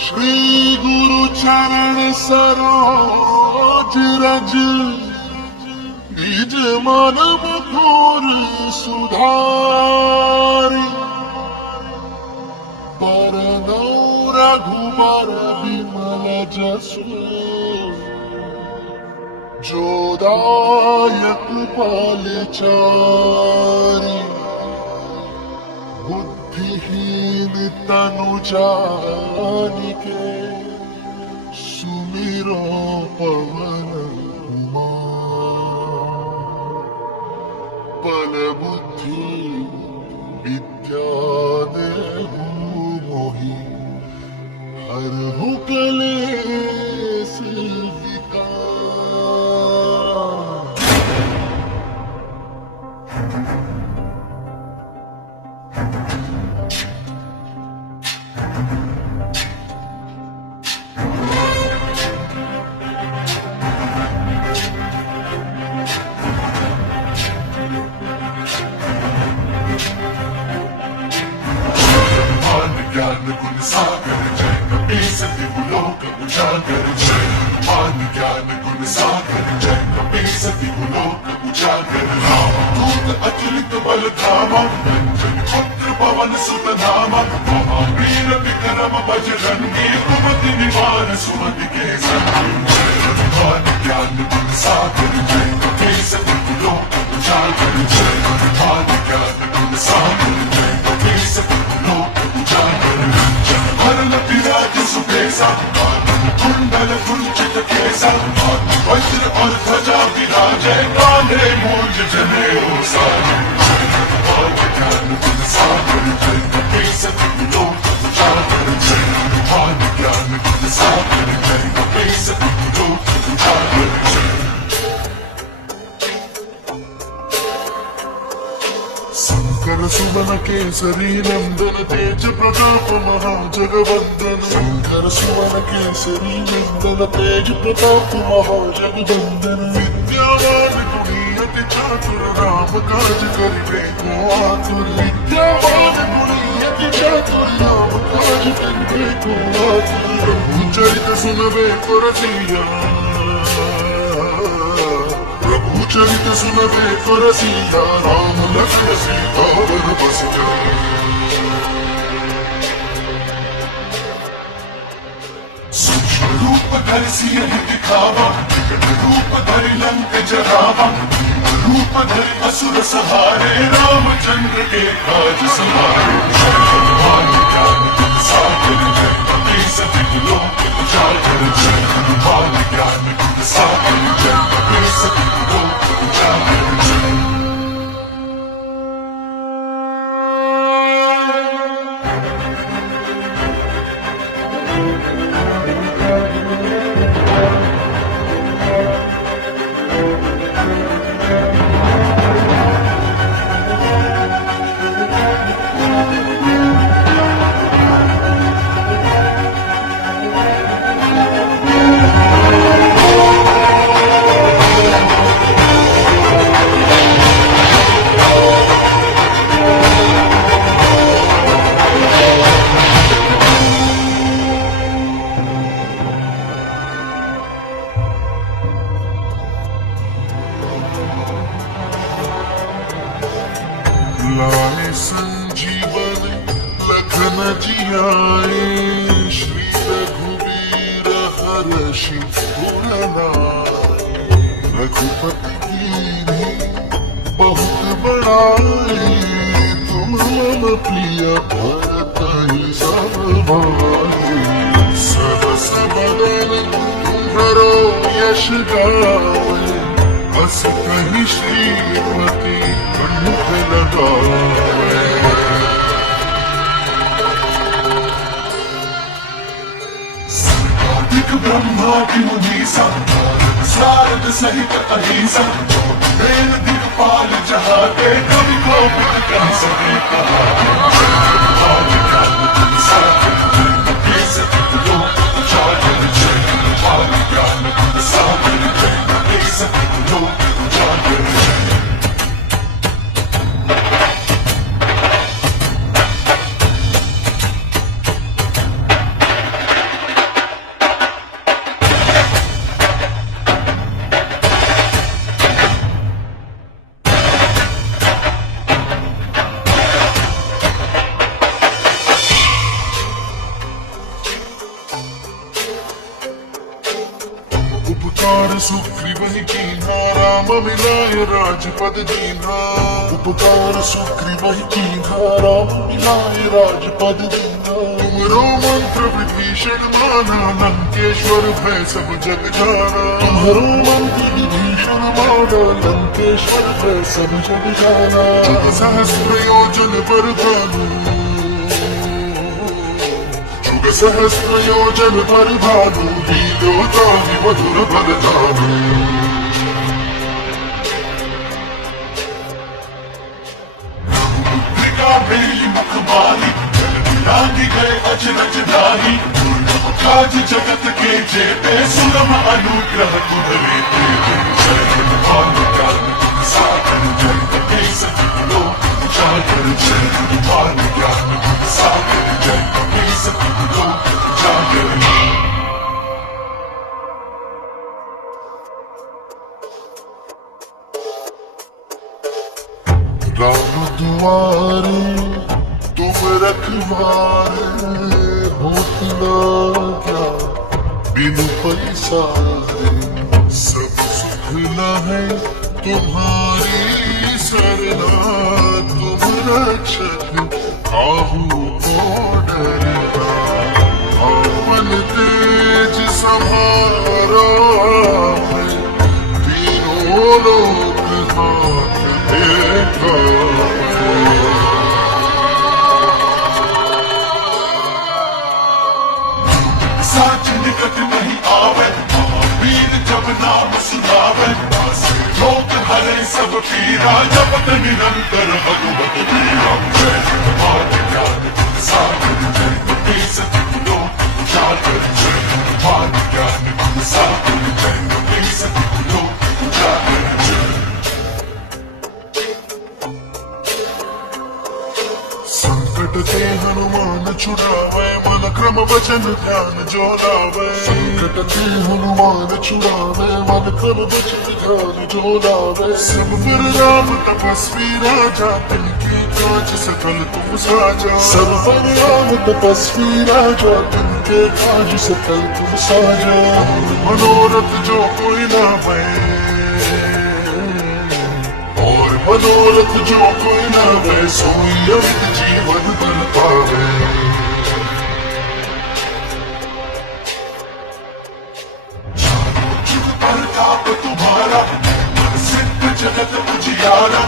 श्री गुरु चरण सरोज रज निज मन मुकुर सुधारि परनौ रघुबर विमल जसु जो दायक फलचारि बुद्धिहीन तनु जानिके सुमिरो पवन कुमार बल बुद्धि विद्या देहु मोहि हरहु कलेस विकार। ज्ञान गुण सागर जय कपीस दिव्य लोक उजागर जय मान ज्ञान गुण सागर जय कपीस दिव्य लोक उजागर राम दूत अतुलित बल धामा अंजन पुत्र पवन सुत नामा महावीर विक्रम बजरंगी कुमति निवार सुमति के संगी मान ज्ञान गुण सागर जय कपीस दिव्य लोक उजागर जय मान ज्ञान गुण सागर जय कपीस दिव्य लोक विराज सुकेसा कुंडल कुंचित केसा वज्र और ध्वजा विराजे कांधे मूंज जनेऊ साजे ज्ञान गुण सागर जय कपीस दिव्य लोक उजागर जय ज्ञान गुण सागर जय कपीस दिव्य लोक उजागर जय शंकर सुमन केसरी नंदन तेज प्रताप महाजगवंदन शंकर सुमन केसरी नंदन तेज प्रताप महाजगवंदन विद्यावान गुणी अति चातुर राम काज करिबे को आतुर विद्यावान गुणी अति चातुर राम काज करिबे को आतुर प्रभु चरित सुनबे को रसिया चरित सुनबे को रसिया राम लखन सीता वन बस जाए। सूक्ष्म रूप धरि सियहि दिखावा विकट रूप धरि लंक जरावा रूप धरि असुर सहारे रामचंद्र के काज सवारे मान ज्ञान गुण सागर जय कपीस दिव्य लोक उजागर जय मान ज्ञान गुण सागर जय कपीस दिव्य लोक उजागर जय। लाए संजीवन लखन जियाए श्री रघुवीर हर्षि पुरनाए रघुपति कीन्ही बहुत बड़ाई तुम मम प्रिय भरतहि सब भाई सहस बदन तुम्हरो यश गावे बस कहीं श्रीमती कंठ लगावे। सर्वाधिक ब्रह्मादि मुनीसा सारद सहित अहिसा वेद दिक्पाल जहाते कवि कोविद कह सके कहा ज्ञान गुण सागर जय कपीस दिव्य लोक उजागर जय ज्ञान गुण सागर जय कपीस दिव्य लोक उजागर जय। उपकार सुग्रीव ही कीन्हा राम मिलाय राजपद दीन्हा उपकार सुग्रीव ही कीन्हा राम मिलाय राजपद दीन्हा तुमरो मंत्र विभीषण माना लंकेश्वर भय सब जग जाना तुम्हारो मंत्र विभीषण माना लंकेश्वर भय सब जग जाना जुग सहस्त्र योजन पर भानु जुग सहस्त्र योजन पर भानु वीरोता मधुर बलिदानु मुद्रिका मेरी मुखमारी लांगी गए अचरज दाही काज जगत के जेते सुलभ अनुग्रह तुम्हारे तेरे जय हनुमान ज्ञान गुण सागर जय कपीस तिहुलो उजागर जय हनुमान ज्ञान गुण सागर जय कपीस तिहुलो उजागर राम दुआरे तुम रखवारे होत ना क्या बिनु पैसारे सब सुख न है तुम्हारी सरना तुम रक्षक काहू को डरना पवन तेज समारा है तीनों लोग हाथ देखा साच निकट नहीं आवे वीर जब नाम सुनावे लोक हरे सब पीरा जपत निरंतर भगवत वीरा जय हनुमान ज्ञान गुण सागर जय कपीस तिहुलो उजागर जय हनुमान ज्ञान गुण सागर जय कपीस तिहुलो उजागर जय संकट ते हनुमान छुड़ावे मन क्रम वचन ध्यान जो लावे संकट ते हनुमान छुड़ावे मन क्रम वचन ध्यान जो लावे सब पर राम तपस्वी राजा तिनके काज सकल तुम साजा सब पर राम तपस्वी राजा तिनके काज सकल तुम साजा मनोरथ जो कोई लावे और मनोरथ जो कोई लावे सोई अमित जीवन बन पावे प्रताप तुम्हारा सिद्ध जगत उजियारा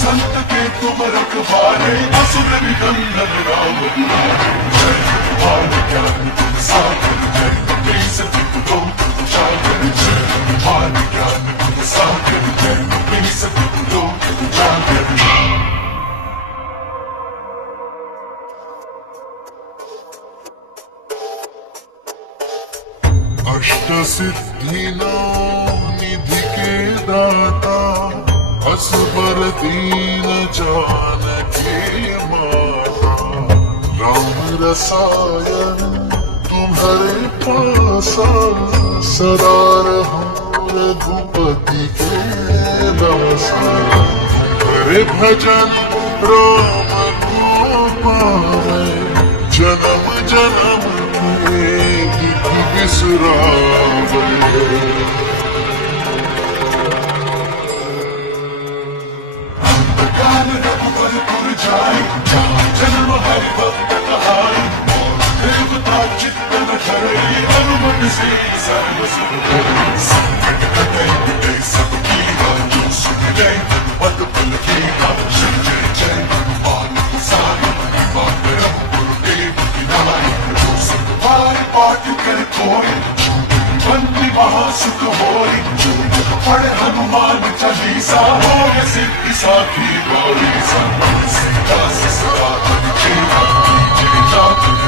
संत के तुम रखवारे असुर निकंदन राम दुलारे जय हनुमान ज्ञान गुण सागर जय कपीस तिहुलो उजागर जय हनुमान ज्ञान गुण सागर जय कपीस तिहुलो उजागर अष्ट सिद्धि नौ निधि के दाता असबर दीन जानकी माता राम रसायन तुम्हारे पासा सदा रहो रघुपति के दासा तुम्हारे भजन राम को पावे जन्म जन्म के विधि बिसरावे ज्ञान रघुवर पुर जाई जहाँ जन्म हरि भक्त कहाई देवता चित्त न धरे हनुमत से सर्व सुख करे संकट कटे मिटे सब कीरा जो सुन ले पद पल कीरा जय जय जय हनुमान साई बात रघुवर देव की नाई जो सब पार पाठ कर कोई बंदी महासुख होई पढ़े हनुमान चालीसा होय सिद्धि साखी गौरी सा सीता सदा जीवा की जय जात